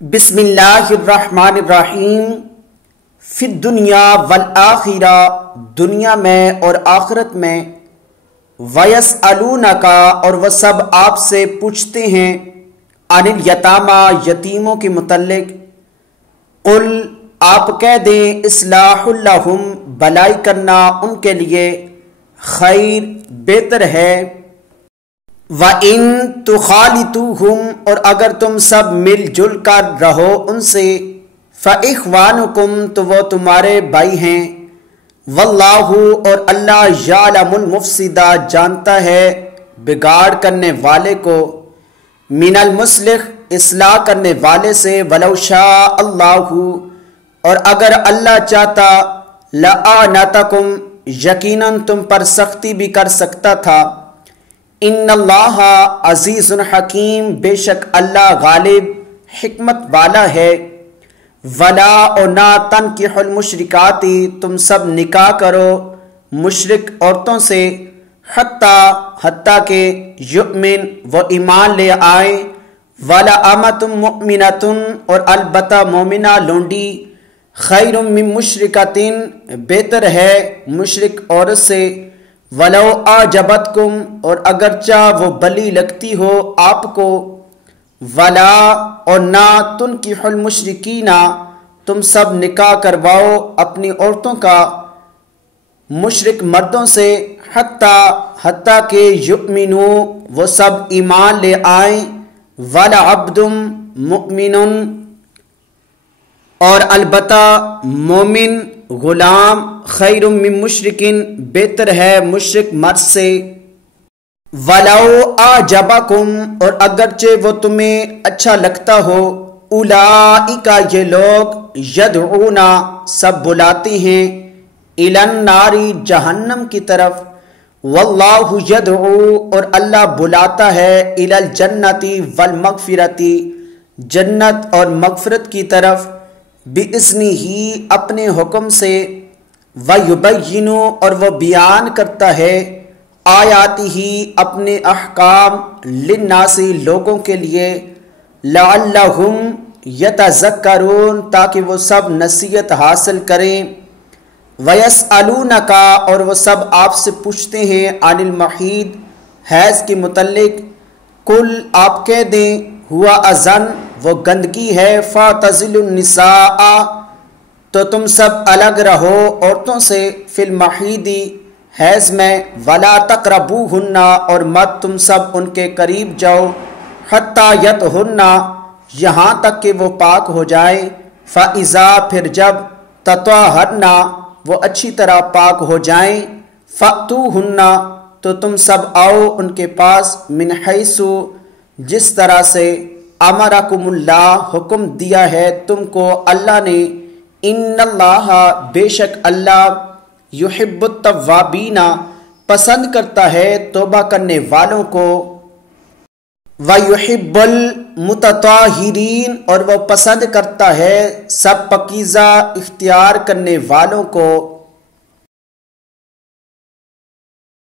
بسم اللہ الرحمن الرحیم فی الدنیا والآخرہ، دنیا میں اور آخرت میں، وَيَسْأَلُونَكَ اور وہ سب آپ سے پوچھتے ہیں، عن الیتامیٰ یتیموں کے متعلق، قل آپ کہہ دیں، اصلاح لہم بھلائی کرنا ان کے لیے، خیر بہتر ہے، وَإِن تُخَالِطُوهُمْ اور اگر تم سب مل جل کر رہو ان سے، فَإِخْوَانُكُمْ تو وہ تمہارے بھائی ہیں، وَاللَّهُ اور اللہ یعلم المفسد جانتا ہے بگاڑ کرنے والے کو، من المصلح اصلاح کرنے والے سے، وَلَوْ شَاءَ اللَّهُ اور اگر اللہ چاہتا، لَأَعْنَتَكُمْ یقیناً تم پر سختی بھی کر سکتا تھا، ان اللہ عزیز حکیم بے شک اللہ غالب حکمت والا ہے، ولا اور نہ تنکحوا المشرکات تم سب نکاح کرو مشرک عورتوں سے، حتیٰ کہ یؤمن وہ ایمان لے آئیں، ولا امۃ مؤمنۃ اور البتہ مومنہ لونڈی، خیر من مشرکۃ بہتر ہے مشرک عورت سے، ولو اعجبتکم اور اگرچہ وہ بلی لگتی ہو آپ کو، ولا اور نہ تنکحوا المشرکین تم سب نکاح کرواؤ اپنی عورتوں کا مشرک مردوں سے، حتیٰ کہ یؤمنوا وہ سب ایمان لے آئیں، ولعبد مؤمن اور البتہ مومن غلام، خیر من مشرکن بہتر ہے مشرک مرد سے، ولو اعجبکم اور اگرچہ وہ تمہیں اچھا لگتا ہو، اولئک یہ لوگ، یدعون سب بلاتے ہیں، الی النار جہنم کی طرف، واللہ یدعو اور اللہ بلاتا ہے، الی الجنۃ والمغفرۃ جنت اور مغفرت کی طرف، بِإِذْنِهِ اپنے حکم سے، وَيُبَيِّنُ اور وہ بیان کرتا ہے، آیاتہ اپنے احکام، للناس لوگوں کے لیے، لعلہم یتذکرون تاکہ وہ سب نصیحت حاصل کریں، وَيَسْأَلُونَكَ اور وہ سب آپ سے پوچھتے ہیں، عن المحیض حیض کے متعلق، قل آپ کہہ دیں، ہوا اذن وہ گندگی ہے، فاعتزلوا النساء تو تم سب الگ رہو عورتوں سے، فی المحیض حیض میں، ولا تقربوہن اور مت تم سب ان کے قریب جاؤ، حتی یطہرن یہاں تک کہ وہ پاک ہو جائیں، فاذا پھر جب، تطہرن وہ اچھی طرح پاک ہو جائیں، فاتوہن تو تم سب آؤ ان کے پاس، من حیث جس طرح سے، امرکم اللہ حکم دیا ہے تم کو اللہ نے، ان اللہ بے شک اللہ، یحب التوابین پسند کرتا ہے توبہ کرنے والوں کو، ویحب المتطہرین اور وہ پسند کرتا ہے سب پاکیزہ اختیار کرنے والوں کو۔